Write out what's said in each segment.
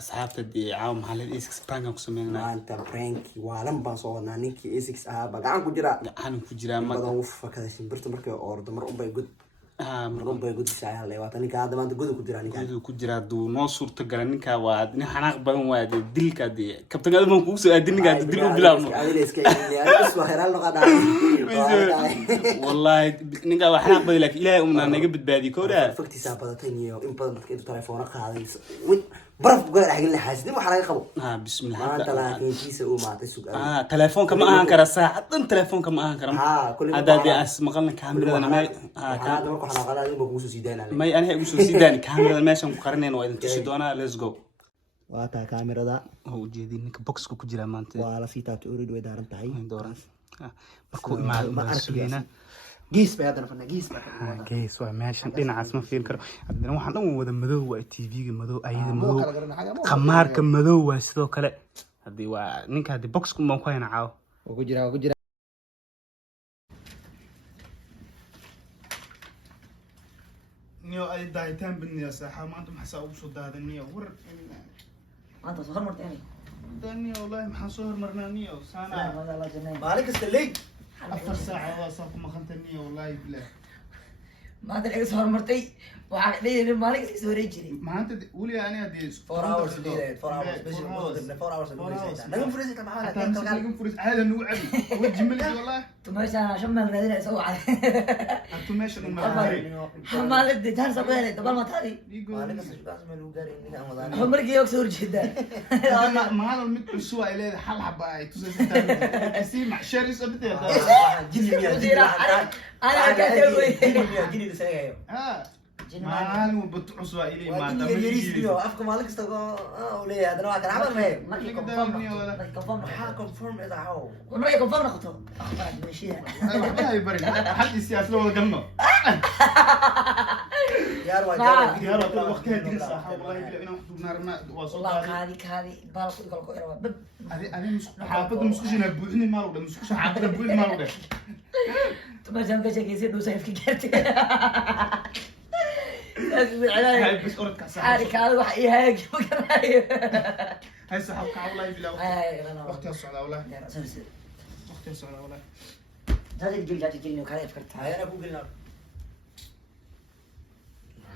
asxaabta caaw maxaa la A6 prank ku sameynaa maanta prank waalan baan soo wadnaa ninkii A6 ahaa gacan ku jira ma badan uu fakada shimbirta markay ordo mar un bay gud dishaa le waata ninka hadda maanta gudu ku jira duu noo suurta gala ninka waa nin xanaaq badan waa dilka kabtan adama kugu soo aadin ninka dil u bilaabno wallahi ninka waa xanaaq badan laakiin ilaahay umna naga badbaadi kooda faktiisa badatay iyo in badan dadka inta telefoon qaaday baraf goor xagin la xaasidin waxa laga qabo bismillah maanta laakiin kiisa uu maatay su'aal telefoonka ma ahan kara saacadan telefoonka ma ahan kara hadda as maqalna kaamirada meel hadda markuu xanaaqada inuu kugu soo siidaynaa may aniga ugu soo siidaan kaamirada meeshan ku qarinayna waa idin tusi doonaa let's go waa taa kaamirada oo ujeedin ninka boxka ku jira maanta waa la sii taabtay already way daaran tahay dooran markuu imaado ma arsugeena gees bay hadana fana gees waa meeshan dhinacaas ma fiir karo haddana waxaan dhan wada madow waa TV-ga madow ayada madow qamaarka madow waa sidoo kale hadii waa ninka hadii boxku ma ku hayna caaw oo ku jira niyo ay daahitaan biniya saaxa maanta maxaa ugu soo daadaniyo war maanta soo hormartay daniyo wallahi maxaa soo hormarnaa niyo saana maalin kasta leey 4 saacadood waa soo maqantaniyo wallahi bilaa maanta ay soo hormartay waxa dhigay maalin kasta soo reejiri maanta wali ani hadii 4 hours leeyahay 4 hours basic 4 hours lagu furiisa kama aan lagu furiis caada nugu cabi waji milki wallahi tumeesha shamal raadina soo wacay tumeesha xamaal ditaan sabay dabal ma taari maalin kasta suuqaas ma lagu gaarin ninka aan wadaan markii oo soo jeeda maalin mid cusub ay leedahay hal xaba ay tusaysaa si macshari soo bidaya ana ka jini disagayo maalin wabad cusub ay leeyahay maanta yariisbiyo afka maalin kasta oo leeyahay hadana waa kana xabad meey markii confirm ida hawo markii confirm noqoto akhbaar meeshiya waxay bari hal siyaasad wada galno yaar waqtiga dirisa wallahi bila inaan wax dugnarna waa soo kaadi baal ku kala ku irwa bab ari xaafada musqusha buuxni maal u musqusha xaafada buuxni maal u tumeesha ka sheekaysi dhuu sayfki gaartay هاي بس أورد كاسة. حارك هذا واحد يهاج وكرايه. هاي صاحب كعولا يبلا وقت الصعدة ولا. وقت الصعدة ولا. هذا الجيل جات الجيل وكذا فكرت. هاي أنا بقول لك.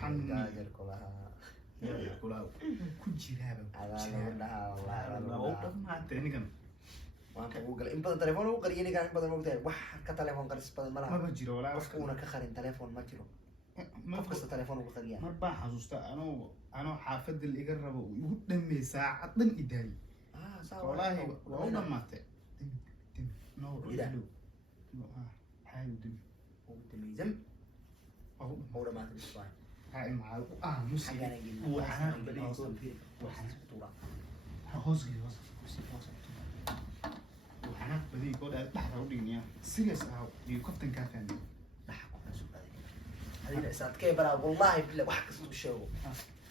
حمد. كلها. كل جيرها. والله. ما تاني كم. ما كان جوجل إن بدل تلفون هو قريني كان بدل موجود واحد كتلفون قرص بدل مرة. ما بجيره ولا. أفكونا كخارين تلفون ما جيره. ما فكست تلفونه بخليه. ما بحث أنا حافظ اللي يقرب ويقدم ساعة ضن إداري. ساعة. والله والله ما ت. نور. إذا. هاي ودم. ودم. هو ما تبي هاي معه. مسلم. وحنا بدي أوصل فيه. وحنا بطولة. هوزلي وحنا بدي يقول تحت ودينيا. سيريس أو يكفتن كافين. هذه ساعات كبرى والله بالله واحد كسر الشو.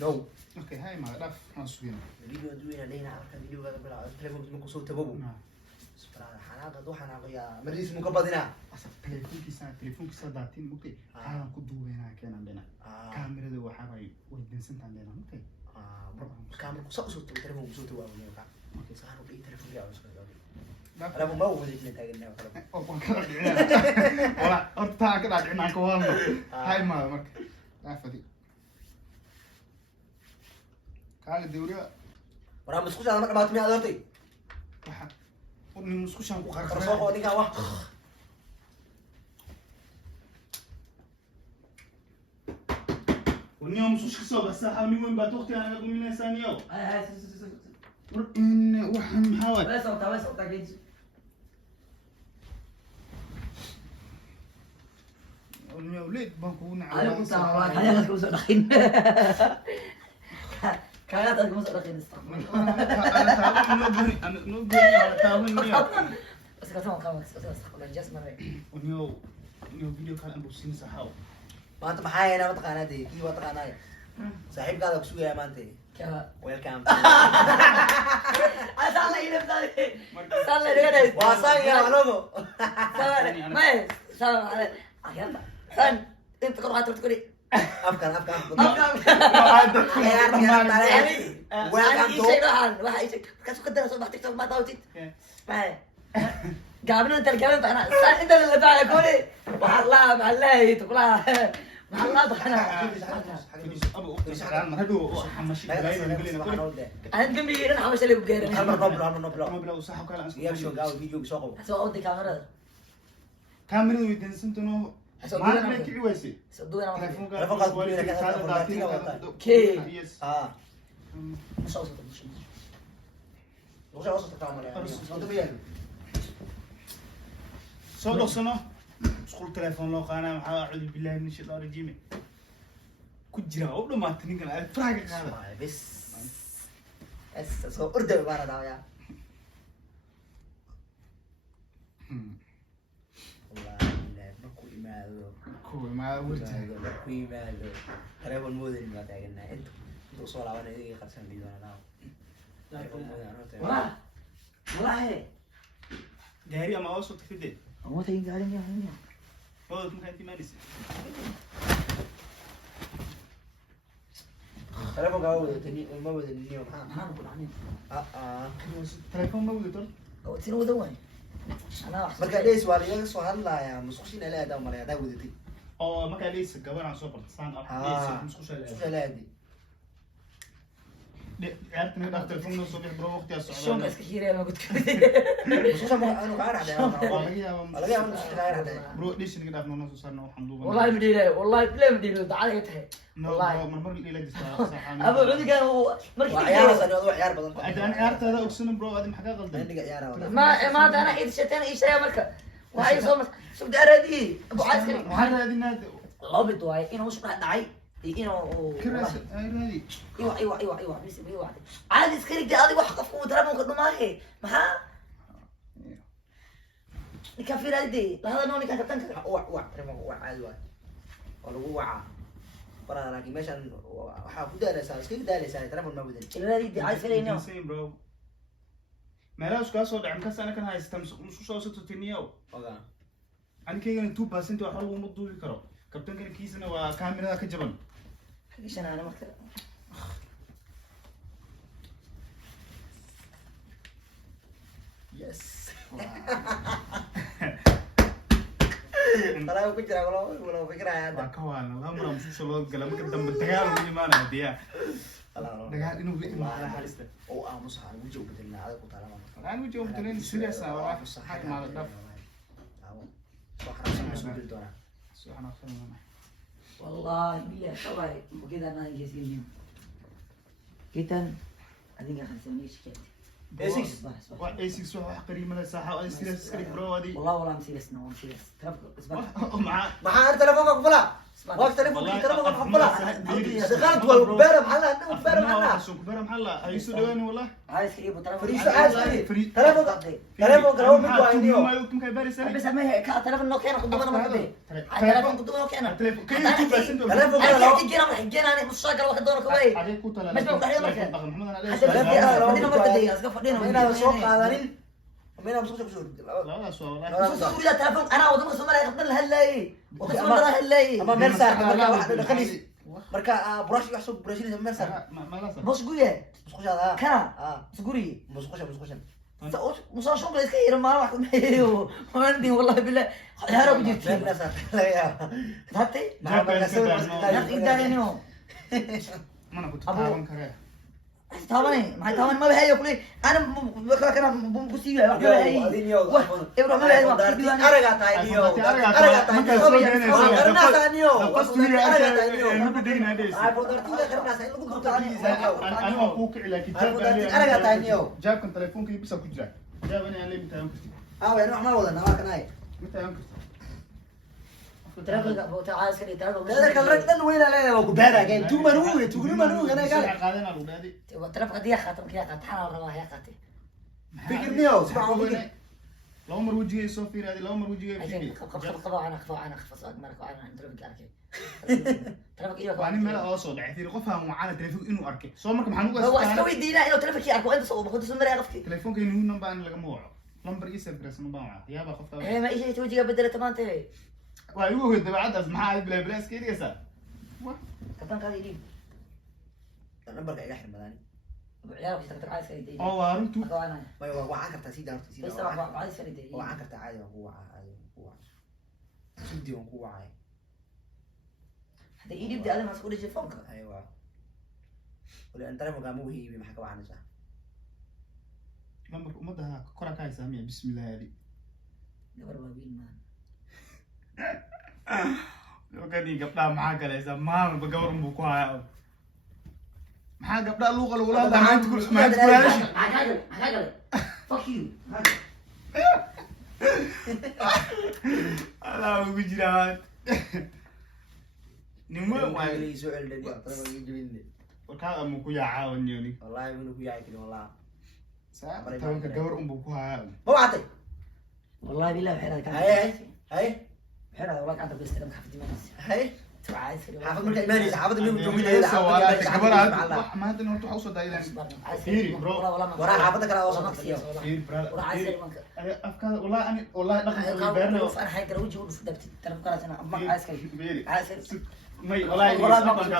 نو. أوكي هاي ما أعرف ما سوينا. الفيديو دوينا لينا عارف الفيديو هذا بلا التليفون منكم صوت تبوه. نعم. سبحان حناقة دو حناقة يا مريس مكبدنا. أصلا تليفون كيسا داتين ممكن. هذا كده وينا كان عندنا. كاميرا ده وحباي ودين سنت عندنا ممكن. كاميرا صوت التليفون صوت هو ولا. اوكي صار لي تليفون يا استاذ انا ما هو اللي تاجلنا ولا ارتاح كده عندنا كوان هاي ما مك عفدي قال دوري ورا مسخوش انا ما تمي ادرتي وني مسخوش ان قرقر خرصوق وديك واحد وني مسخوش كسو بس حاولي وين باتوختي انا اقول من ثانيه هاي إن وحن محاول. بس أوتا جيد. وني ولد بنكون على مستوى كانت تكون صدقين. كانت تكون صدقين استغفر. أنا نقول على تاون نيو. بس كمان استغفر الجسم مرة. ونيو فيديو كان أبو سين سحاو. ما أنت محايا أنا بتقانا دي كي بتقانا صاحب قال بسوي يا مانتي. ويلكم. أصلا ينبغي. صار لي كده. وصل يا لوجو. ما صار على أحيانا. سن أنت قرأت تقولي افكر قابلنا انت الكلام انا انت اللي بتاع كوري والله مع الله تقولها مع الله انا ابو تعال ما هدو حمشي انت جنبي انا حمش اللي بغير ما بلا صح وكلا يمشي قاوي فيديو بسوقه سو اودي كاميرا كاميرا ويدنسنتو ما ما كيلي ويسي صدقنا كي اه مش اوصل وش وصلت الكاميرا soo dhaqsano isqul telefoon loo qaana maxaa acuudu billahi min shaytaan rajiim ku jira oo dhamaatay ninkan ay faraga qaada بس سو orday baan raadaya wallahi marku imaado ma wurtay marku imaado telefoon moodin ma taagna inta soo laabanay iga qarsan liidana والله gaari ama oo soo tafide هو تيجي قاعدين يا هنيا oo kuma intii maalis telefoon gaawo tani ma wadin niyo انا بقول عنين telefoon ma wadato هو تنو دواني انا واحد marka lees waa laga soo hadlayaa musqushin ilaa aad maray aad wadatay oo marka lees gabar aan soo bartaan lees musqusha leedi عرفت نقدر تلفون نص صبح برو وقت يا شلون السعودية بس كثير ما قلت musqusha ma aanu qaar hadee برو ليش نقدر نص صرنا والحمد لله والله مديره والله بلا مديره تعال قلت والله من مرة اللي لجست ابو عودي كان هو عيار صار عيار بدل أنا عرفت هذا أقسم برو هذا محقق غلطان عندك عيار والله ما انا ايد شتان اي شيء مركه وهاي صوم شوف دارادي ابو عسكري وهذا هذه النادي لابد واي انه وش دعي انه كراس هذه ايوه بس ايوه عادي سكري دي ادي واحد قف وترى من معي ما كان في رادي هذا نومي كان كابتن هو عادي ولا هو وعى برا لكن ماشان waxa ku daaleysaa iska daaleysaa telefoon ma wadan الرادي دي عايز فيني برو ما لا اسكو سو دعم كاس انا كان هاي ستم سو سو تنيو oga انا كيغن 2% waxa lagu muduubi karo kabtan kan kiisana waa kaamirada ka jaban حقيقة انا مركز yes ku jira wala fikraya hada waa ka waana la mar musu loo gala marka dambe dagaal u imaanay hadiya dagaal inuu la imaado halista oo aamusa aan wajhi u bedelna adag ku talama aan wajhi u bedelin serious ah waa xaq ma la dhaf soo xarasan soo dil doona subhanallah والله بالله طبعا وكذا انا جيت كيتن اديك خلصني شكيت A6 waa A6 wax qariima la saaxa oo serious iska dhig bro adi والله مسيرس نو مسيرس ترى اسمع maxaa telefoonka ku fala waa telefoonka ku fala daqaad wal beer maxalla inuu beer maxalla soo beer maxalla ay soo dhawaani wallahi عايز كيبو ترى فريسو عايز telefoonka rawo mid waa inuu ma yuu kumka barisay بس ما هي تلفون نوكيا قدامنا ما كده تلفون قدامنا نوكيا تلفون حجينا انا مش شاغل واحد دور كوي عليك ku tala مش بقول عليه مركز محمد انا حتى ما بدي اسقف دينا meena soo qaadanin meena soo soo لا سو سوق لا تلفون انا ودمك سو ما يقدر هلاي وقسم الله هلاي ama meel saar marka wax dhaqanis marka brush wax soo brushina meel saar ما لا بص قويه musqushaada كان ah سقوري musqusha مصا شغل يسكير ما واحد ما عندي والله بالله هرب جيت meel saar laga هاتي جاب يداني ما انا كنت تعاون كره تاوني ما تاوني ما بهاي كلي انا بكره كان بوسي واحد هاي ابراهيم ما هي واحد araga tahay niyo araga tahay niyo انا بدينا ديس انا اخوك الى كتاب araga tahay niyo جاب كان تليفونك بس ku jira جاب انا عليه متى يمكن weyn wax ma wadana waa kanay متى يمكن ترى تعال سري ترى dadka rag dhan weyn leeyahay waa ku baarageen tuugma ana gaal قاعدين على اولادي ترى قضيه خاطر كيا قطع الرواح يا قاتي fikir niyo subaa fikir لو مر وجهي صوفي هذه لو مر وجهي عشان خفضوا انا خفص مالك انا ندرب كاركي ترى ايوه وأنا ما لا أصل عثير قفها معانا تلفون إنه أركي صو مركب حنوقف هو استوي دينا انه تلفك يا انت صوب كنت سمري غفتي تلفون كي نو نمبر أنا لقموع نمبر يسر بريس نمبر معه يا بخفها ايه ما ايش توجي بدل تمانتي وأيوه ده بعد أسمع بلا بلاس كده يسا كابتن كذا يجيب نمبرك إيه أحد مداني عيال بس تقطع عايز كذا oo waa runtu أنا أنا ما هو عاكر تسيد بس عايز كذا هو عاكر تعالى هو هو سيدي هو عاي حتى يجيب دي أنا مسؤول يجي فوق أيوة ولا أنت لما قاموا هي بمحكمة عنه صح lambarka ummadda kora ka haysaamiya bismillaah hadi gabar waaweyn maan gabadhii gabdhaha maxaa galaysaa maalba gabar unbuu ku hayaa maxaa gabdhaha luuqa lagula hadlaa maanta kulaalashi maxaa fuck you alaa ugu jiraa nimo waay لي سؤال ده ترى ما يجيبني warkaa ama ku yaacaa wanyoni والله منو كيا كده والله saa tabanka gabar unbuu ku hayaa ما بعطي والله بالله بحيرة هاي هاي بحيرة والله كانت بستلم كفتي مني هاي عايز كذا حافظ من إيماني حافظ من جميل gabar ma hadda horta waxa usoo daaydan وراح حافظك على وسط fiir brother وراح عايز afkaada wallahi dhaqanka beerna انا حاجه لو وجهي ودف دبت تلف كرات انا ما عايز كذا beeri عايز may wallahi ولا ما قصدي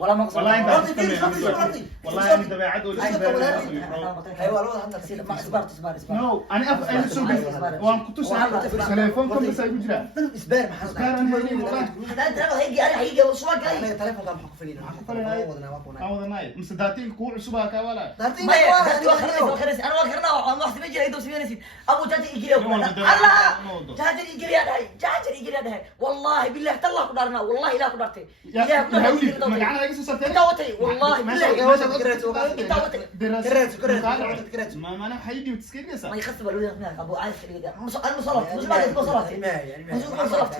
ولا ما قصدي wallahi ani dabeecad oo ايوه والله عندك ما اصبرت no ani af ay soo gas waan ku tusay telefoon kan bas ay ku jira اسبار ما حصل هذا ترى هيجي وصوره جاي انا تليفون كان محقفلين awadanay mise daatiin ku cusubaa ka wala دارتين ما انا واخرنا واحد بيجي يدوس فينا نسيت ابو جاجر يجري الله جاجر يجري هذا جاجر يجري هذا والله بالله تالله قدرنا والله لا قدرتي ya hawli magacana laga soo sartay انت وتي والله بالله ما انا حيدي وتسكينيسا ما يخسب الولد هناك ابو عايز كذا المصلاه مش بعد المصلاه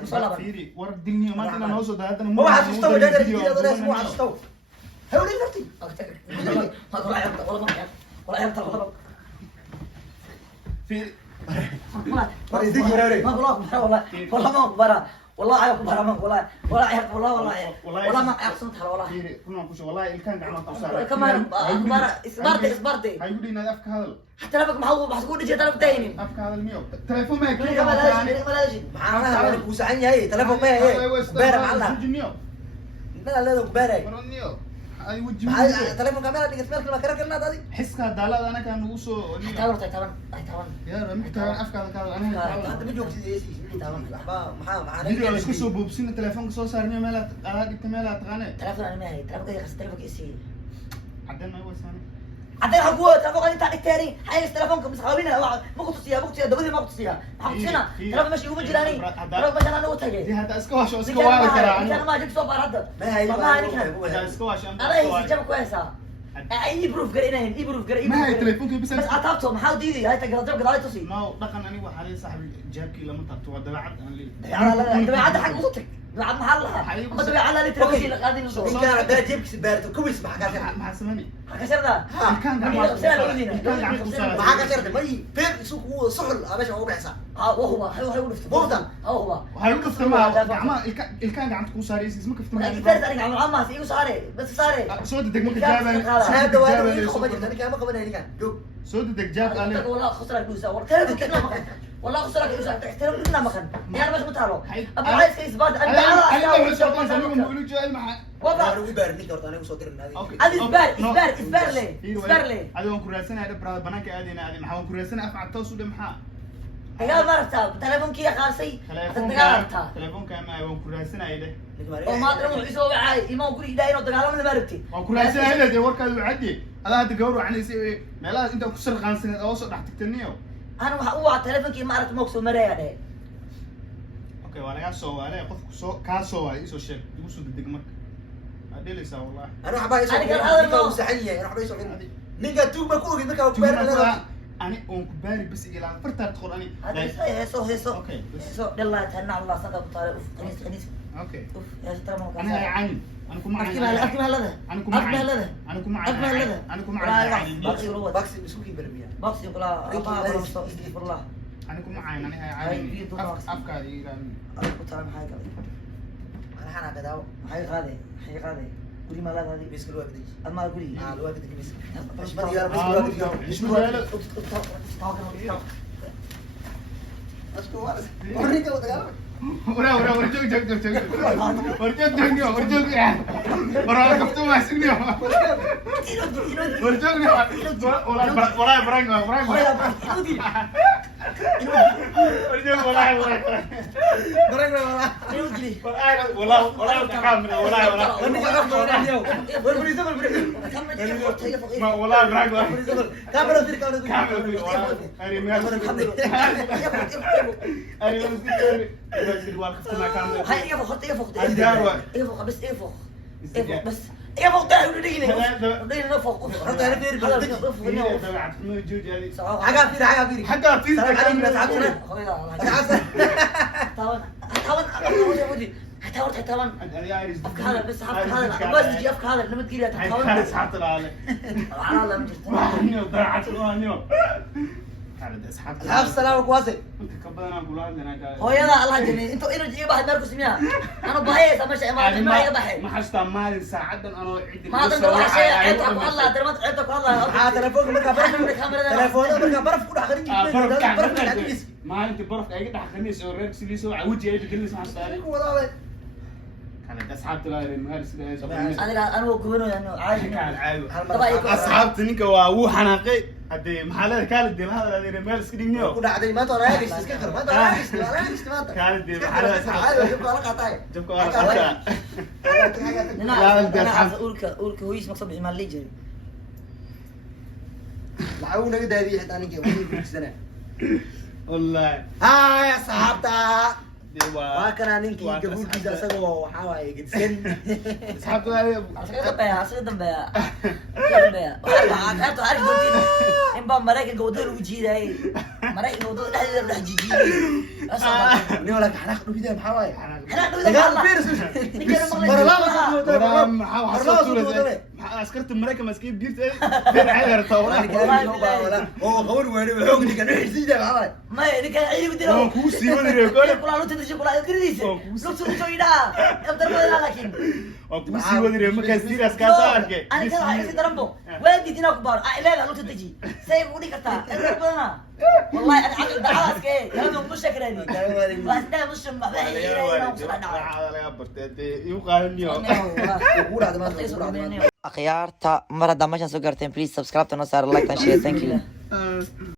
مصلاه fiiri war dilniyo maanta inaan hoos wada hadana هو عاد يستوي ده ده اسمه عاد يستوي هو ليه فرتي ما والله يعطى والله ما يعطى والله يعطى fiiri ما والله والله ما برا والله عيب برا ما والله والله عيب والله والله ما اقصد والله fiiri kuna ku soo wallahi ilkaan gacmaha ku saaray كمان برا اسبرتي hay gudi inaad afka hadal حتى لك محو محسكون دجي طرف تاني afka hadal miyo telefoon ma كل ما لاجي ما لاجي معانا وسعني هي تليفون ما هي بارع معنا wajniyo لا لا بارع maroniyo ay wajniyo تليفون كاميرا اللي كتبت لما كرر كلنا هذه xiska daalada ana kan ugu soo تاور تاور ya ramita afka ka ana انت بيجوك video la isku soo boobsina telefoonka soo saarniyo meel aad dhigta meel aad taqaanay تلفون انا ماهي تلفون كذا خس تلفون كيسي cadan ma waysan عندنا حقوق تلفون انت عليك تاني هاي تلفونك مسخاوينا ما كنت تصيها دبدي ما كنت تصيها حقنا تلفون ماشي يوم جيراني تلفون ماشي انا وتاجي دي hada iska waasho iska waala karaa انا ما جبت صوب ارد ما هي hada iska waasho انا هي جاب كويسه اي بروف قرينا اي بروف قرينا ما هي telefoonka بس بس عطابته maxaa diiday hay tag rajab gaday tusi ما dhaqan ani waxa leeyahay saaxiib jaabkii lama taabto waa dabeecad aan leeyahay على dabeecada xaq ugu tag dabeecad maxaa lahaa ma dabeecada la tiraasi la qaadin soo إن كان عندها جيب سبارة كويس ما حكى maxaa sameeyay ka sharda ilkaan gacmaha ما حكى شرط ما هي بير سوق هو صحل أبشر هو بحساب ها وهو هو نفط بوضع هو waxay u kaftama gacmaha ilkaan gacanta ku saaraysa isma kaftama ما قدرت انا عم عمها في صاري بس صاري soo degdeg marka jaaban أنا هذا واحد يخبر أنا كمان قبل هني كان جو soo degdeg jaab ale والله خسرك دوسا والله خسرك دوسا تحترم لنا مخن يعني مش متعرف ابو عايز كيس بعد انت أنا ويبارني كرت أنا وصوتي النادي هذا اسبار ليه اسبار ليه هذا وان كراسنا هذا برا بناك ادينا ادي maxaa كراسنا afcad toos u dhimxa يا مرتا تلفون كي خاصي تدغالتا telefoonka ma waan kuraasanayde وما ادري وحي سو وعاي ما قولي داير دغالم لما ربتي waan kuraasanayde warkaadu wacdi adaa hada gawar waxaan meelaha inta ku sarqaansan oo soo dhax tagtaniyo انا waxa uu waa telefonkii ma aragto moogso mareeyade okay waa laga soo waalay qofku soo ka soo waalay soo sheeg igu soo degdeg marka adeelisa wallahi أنا حبايب أنا كان هذا الموضوع. وسعني أنا حبايب سعودي نيجا تو ما كوجي ما كان كبار لا ani oon ku baari bas ila farta qor ani هذا هيسو okay هيسو يلا تهنى الله صدق طارق قنيس okay اوف يا ترى انا عاني انا كم اكمل هذا انا كم هذا انا كم اكمل هذا انا كم باقي روت باكسي مسكين برمية باقي ولا استغفر الله انا كم عين انا عاني افكاري ايران انا كنت انا حاجه أنا حنا كده حي هذا قولي ما لا هذه بيسك الوقت دي ما قولي الوقت دي بيسك مش بدي يا بيسك الوقت دي مش مجال أشكو وريك وتقال هاي ايه فوق ايه فوق ايه فوق بس ايه فوق ايه فوق بس ايه فوق ده ودينا فوق حتى انا فير حاجه فير حاجه في طبعا افك هذا بس افك هذا بس تجي افك هذا لما تجي تتكون حاطط على على ما اصحاب السلام كواسي هو يلا الله جنين انتوا انو جيبوا واحد نرقص مياه انا ضحيه ماشي ما هي ضحيه ما حشتا مال ساعدا انا ما تقدر شيء عندك والله ترى ما عندك والله تليفونك مركب تليفونك مركب برف كل اخرين برف ما انت برف اي قد خميس او ريكس لي سو عوجي اي تجلس مع استاذ كانت اصحاب تلاقي المهرس انا وكبنو يعني عادي اصحابتي نينك waa uu xanaaqay hadii maxaa kaalid dil hada la meel iska dhigniyo ku dhacday ma toorayis iska kar ma toorayis ma kaalid dil maxaa jabka la qatay jabka la qatay انا اولك هويس مقصد ما لي جري waxaa naga daadiyay xitaa ninka wuu fiirsana wallahi ya saxaabta waa kana ninkii gabuurkiisa asagoo waxaa waaye gedsan asga dambeeya waxaa arki doontiin in baa maraykanka wadada lagu jiidayay maraykanka wadada dhexdeeda dhex jijiiday nin walaak xanaaq dhubida maxaa waaye xanaaq dhubida askarta maraykan maskiin biirta been cayar tawra oo qawr weeri wuxuu ninka dhexdiisa maxaa waaye ma ninka ciidigu dilo oo ku sii wadire kale kula lu tadisho kula garidiisa lu soo yidhaa abdar wada laakiin oo ku sii wadire marka serious ka saarke ana kala ay darambo waadi dina ku baar ilaa lu tadaji say u dhigata inta badana والله انا عقل دعاسك ايه كلامهم مش شكراني بس ده مش akhyaarta mar haddaa meeshaan soo gaarteen please subscribe to no saar like and share thank you